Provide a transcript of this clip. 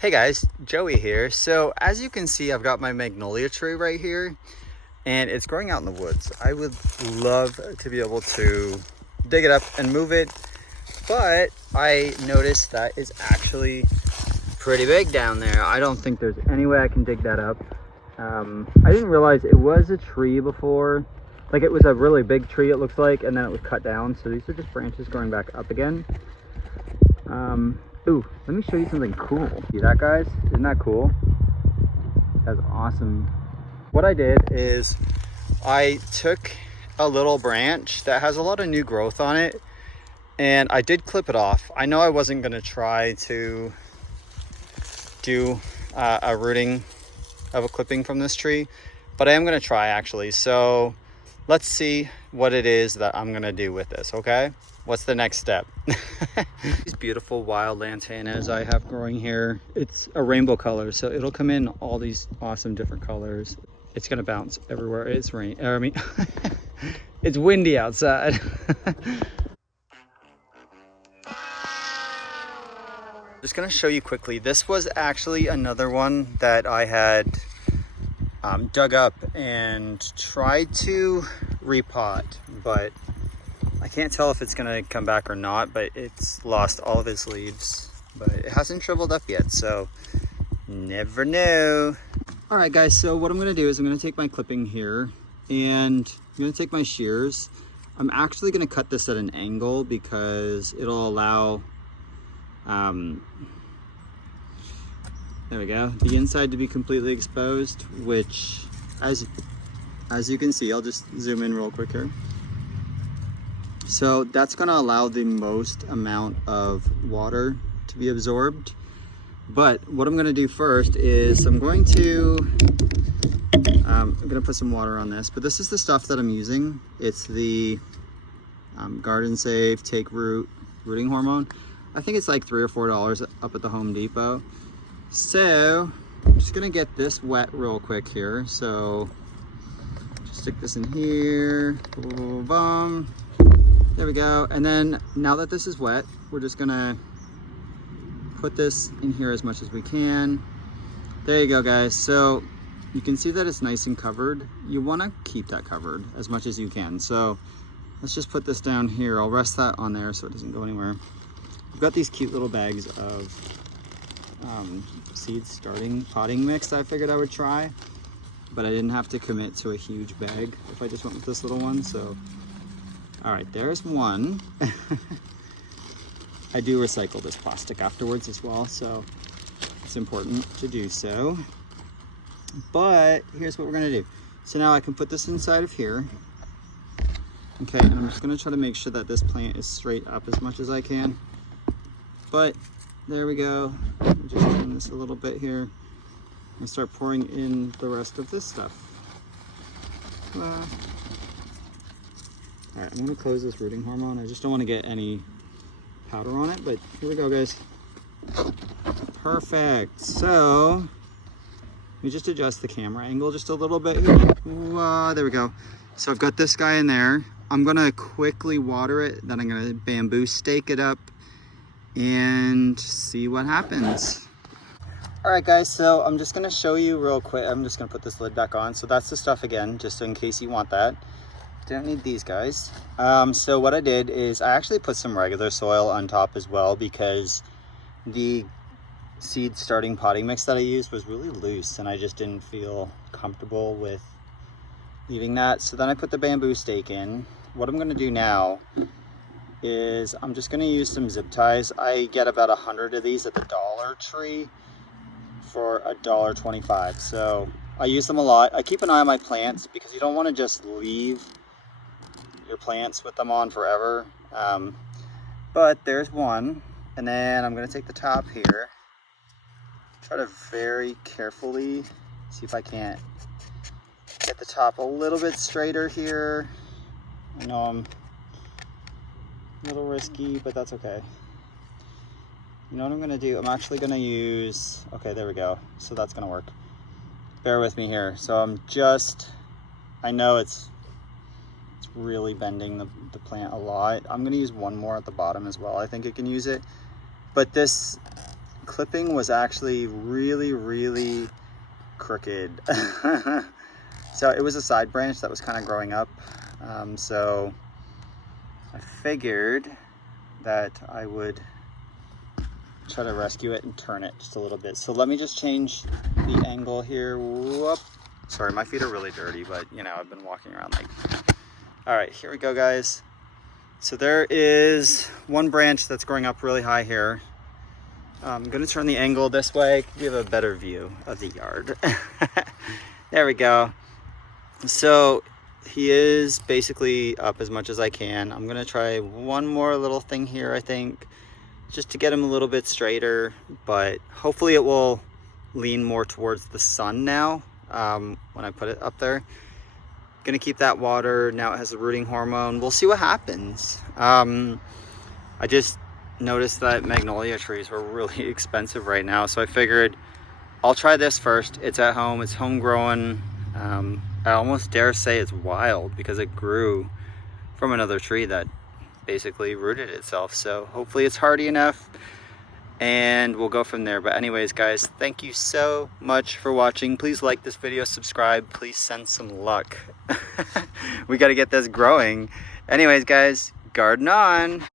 Hey guys, Joey here. So as you can see, I've got my Magnolia tree right here and it's growing out in the woods. I would love to be able to dig it up and move it, but I noticed that it's actually pretty big down there. I don't think there's any way I can dig that up. I didn't realize it was a tree before. Like it was a really big tree, it looks like, and then it was cut down. So these are just branches growing back up again. Ooh, let me show you something cool. See that, guys? Isn't that cool? That's awesome. What I did is I took a little branch that has a lot of new growth on it and I did clip it off. I know I wasn't going to try to do a rooting of a clipping from this tree, but I am going to try actually. So let's see what it is that I'm going to do with this, okay? What's the next step? These beautiful wild lantanas I have growing here. It's a rainbow color, so it'll come in all these awesome different colors. It's gonna bounce everywhere. It's it's windy outside. Just gonna show you quickly. This was actually another one that I had dug up and tried to repot, but I can't tell if it's gonna come back or not, but it's lost all of its leaves, but it hasn't shriveled up yet, so never know. All right guys, so what I'm gonna do is I'm gonna take my clipping here and I'm gonna take my shears. I'm actually gonna cut this at an angle because it'll allow, there we go, the inside to be completely exposed, which as you can see, I'll just zoom in real quick here. So that's going to allow the most amount of water to be absorbed. But what I'm going to do first is I'm going to put some water on this, but this is the stuff that I'm using. It's the Garden Safe Take Root rooting hormone. I think it's like $3 or $4 up at the Home Depot. So I'm just going to get this wet real quick here. So just stick this in here. Boom, boom, boom. There we go. And then now that this is wet, we're just gonna put this in here as much as we can. There you go, guys. So you can see that it's nice and covered. You want to keep that covered as much as you can. So let's just put this down here. I'll rest that on there so it doesn't go anywhere. I've got these cute little bags of seed starting potting mix that I figured I would try, but I didn't have to commit to a huge bag if I just went with this little one. So all right, there's one. I do recycle this plastic afterwards as well, so it's important to do so. But here's what we're gonna do. So now I can put this inside of here. Okay, and I'm just gonna try to make sure that this plant is straight up as much as I can. But there we go. I'll just trim this a little bit here and start pouring in the rest of this stuff. All right, I'm gonna close this rooting hormone. I just don't wanna get any powder on it, but here we go, guys. Perfect. So, let me just adjust the camera angle just a little bit here. There we go. So I've got this guy in there. I'm gonna quickly water it, then I'm gonna bamboo stake it up and see what happens. All right, guys, so I'm just gonna show you real quick. I'm just gonna put this lid back on. So that's the stuff again, just in case you want that. Don't need these guys. So what I did is I actually put some regular soil on top as well because the seed starting potting mix that I used was really loose and I just didn't feel comfortable with leaving that. So then I put the bamboo stake in. What I'm gonna do now is I'm just gonna use some zip ties. I get about 100 of these at the Dollar Tree for $1.25. So I use them a lot. I keep an eye on my plants because you don't wanna just leave your plants with them on forever. But there's one, and then I'm gonna take the top here, try to very carefully see if I can't get the top a little bit straighter here. I know I'm a little risky, but that's okay. You know what I'm gonna do? I'm actually gonna use, okay, there we go. So that's gonna work. Bear with me here. So I know it's really bending the plant a lot. I'm going to use one more at the bottom as well. I think it can use it. But this clipping was actually really crooked. So it was a side branch that was kind of growing up. So I figured that I would try to rescue it and turn it just a little bit. So let me just change the angle here. Whoop. Sorry, my feet are really dirty, but you know, I've been walking around like... All right, here we go, guys. So there is one branch that's growing up really high here. I'm gonna turn the angle this way, give a better view of the yard. There we go. So he is basically up as much as I can. I'm gonna try one more little thing here, I think, just to get him a little bit straighter, but hopefully it will lean more towards the sun now when I put it up there. Gonna keep that water. Now it has a rooting hormone. We'll see what happens. I just noticed that magnolia trees were really expensive right now, so I figured I'll try this first. It's at home, it's homegrown. I almost dare say it's wild because it grew from another tree that basically rooted itself. So hopefully it's hardy enough and we'll go from there. But anyways, guys, thank you so much for watching. Please like this video, subscribe, please send some luck. We got to get this growing. Anyways, guys, garden on.